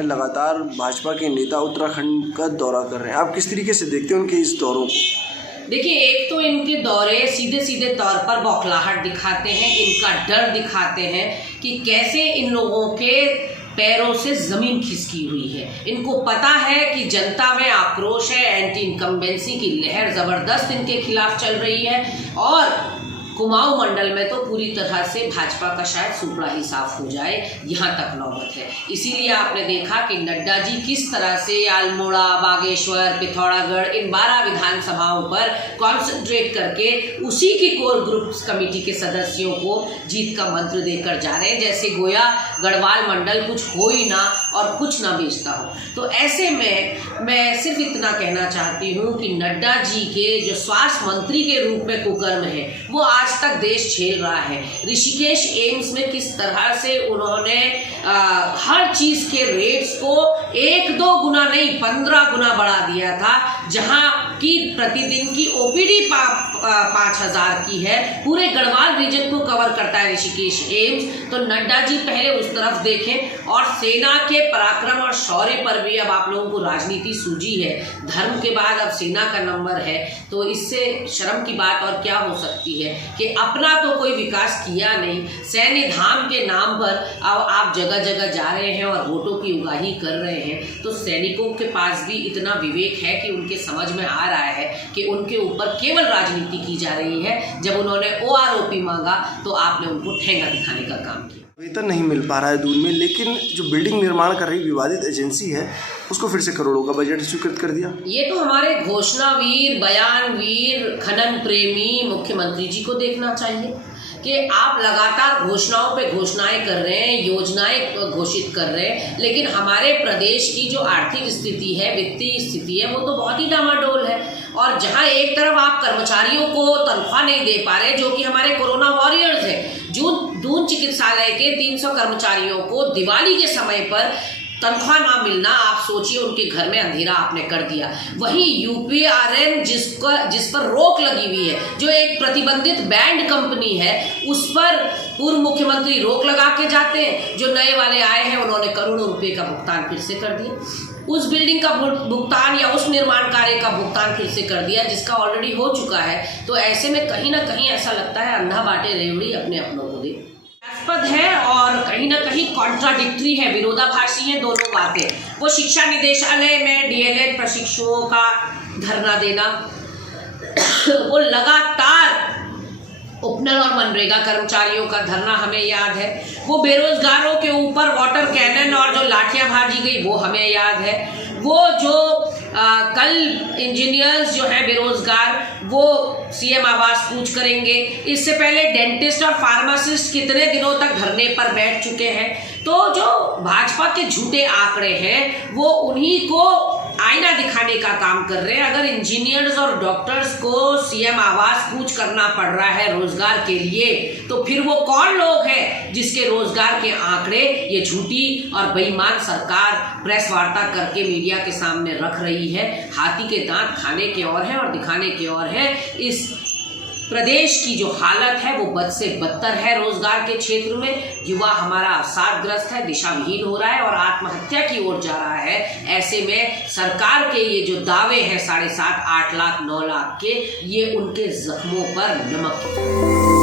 हैं, लगातार भाजपा के नेता उत्तराखंड का दौरा कर रहे हैं। आप किस तरीके से देखते हैं उनके इस दौरों को? देखिए, एक तो इनके दौरे सीधे सीधे तौर पर बौखलाहट दिखाते हैं, इनका डर दिखाते हैं कि कैसे इन लोगों के पैरों से जमीन खिसकी हुई है। इनको पता है कि जनता में आक्रोश है, एंटी इनकम्बेंसी की लहर जबरदस्त इनके खिलाफ चल रही है और कुमाऊं मंडल में तो पूरी तरह से भाजपा का शायद सुपड़ा ही साफ हो जाए, यहाँ तक नौबत है। इसीलिए आपने देखा कि नड्डा जी किस तरह से अल्मोड़ा, बागेश्वर, पिथौरागढ़ इन 12 विधानसभाओं पर कॉन्सेंट्रेट करके उसी की कोर ग्रुप कमेटी के सदस्यों को जीत का मंत्र देकर जा रहे हैं, जैसे गोया गढ़वाल मंडल कुछ हो ही ना और कुछ ना बेचता हो। तो ऐसे में मैं सिर्फ इतना कहना चाहती हूँ कि नड्डा जी के जो स्वास्थ्य मंत्री के रूप में कुकर्म है वो आज तक देश झेल रहा है। ऋषिकेश एम्स में किस तरह से उन्होंने हर चीज के रेट्स को 1-2 गुना नहीं 15 गुना बढ़ा दिया था, जहां की प्रतिदिन की ओपीडी 5000 की है, पूरे गढ़वाल रीजन को कवर करता है ऋषिकेश एम्स। तो नड्डा जी पहले उस तरफ देखें और सेना के पराक्रम और शौर्य पर भी अब आप लोगों को राजनीति सूझी है। धर्म के बाद अब सेना का नंबर है, तो इससे शर्म की बात और क्या हो सकती है कि अपना तो कोई विकास किया नहीं, सैन्य धाम के नाम पर अब आप जगह जगह जा रहे हैं और वोटों की उगाही कर रहे हैं। तो सैनिकों के पास भी इतना विवेक है कि उनके समझ में आ रहा है कि उनके ऊपर केवल राजनीति की जा रही है। जब उन्होंने OROP मांगा तो आपने उनको ठेंगा दिखाने का काम किया। वेतन नहीं मिल पा रहा है दून में, लेकिन जो बिल्डिंग निर्माण कर रही विवादित एजेंसी है उसको फिर से करोड़ों का बजट स्वीकृत कर दिया। ये तो हमारे घोषणावीर, बयानवीर, खनन प्रेमी मुख्यमंत्री जी को देखना चाहिए कि आप लगातार घोषणाओं पे घोषणाएं कर रहे हैं, योजनाएं घोषित कर रहे हैं, लेकिन हमारे प्रदेश की जो आर्थिक स्थिति है, वित्तीय स्थिति है, वो तो बहुत ही डामाडोल है। और जहां एक तरफ आप कर्मचारियों को तनख्वाह नहीं दे पा रहे, जो कि हमारे कोरोना वॉरियर्स हैं, दून चिकित्सालय के 300 कर्मचारियों को दिवाली के समय पर तनख्वाह ना मिलना, आप सोचिए उनके घर में अंधेरा आपने कर दिया। वहीं UPRN जिस पर रोक लगी हुई है, जो एक प्रतिबंधित बैंड कंपनी है, उस पर पूर्व मुख्यमंत्री रोक लगा के जाते हैं। जो नए वाले आए हैं उन्होंने करोड़ों रुपए का भुगतान फिर से कर दिया, उस बिल्डिंग का भुगतान या उस निर्माण कार्य का भुगतान फिर से कर दिया जिसका ऑलरेडी हो चुका है। तो ऐसे में कहीं ना कहीं ऐसा लगता है अंधा बांटे रेवड़ी अपने अपनों को दे है और कहीं ना कहीं कॉन्ट्राडिक्टरी है, विरोधाभासी है दोनों बातें। वो शिक्षा निदेशालय में DLED प्रशिक्षुओं का धरना देना, वो लगातार ओपनर और मनरेगा कर्मचारियों का धरना हमें याद है, वो बेरोजगारों के ऊपर वाटर कैनन और जो लाठियां भाजी गई वो हमें याद है, वो जो कल इंजीनियर्स जो हैं बेरोजगार वो CM आवास कूच करेंगे। इससे पहले डेंटिस्ट और फार्मासिस्ट कितने दिनों तक धरने पर बैठ चुके हैं। तो जो भाजपा के झूठे आंकड़े हैं वो उन्हीं को आईना दिखाने का काम कर रहे हैं। अगर इंजीनियर्स और डॉक्टर्स को CM आवास कूच करना पड़ रहा है रोजगार के लिए, तो फिर वो कौन लोग हैं जिसके रोजगार के आंकड़े ये झूठी और बेईमान सरकार प्रेस वार्ता करके मीडिया के सामने रख रही है। हाथी के दांत खाने के और है और दिखाने के और है। इस प्रदेश की जो हालत है वो बद से बदतर है। रोजगार के क्षेत्र में युवा हमारा अवसादग्रस्त है, दिशाविहीन हो रहा है और आत्महत्या की ओर जा रहा है। ऐसे में सरकार के ये जो दावे हैं 7.5-8 लाख 9 लाख के, ये उनके जख्मों पर नमक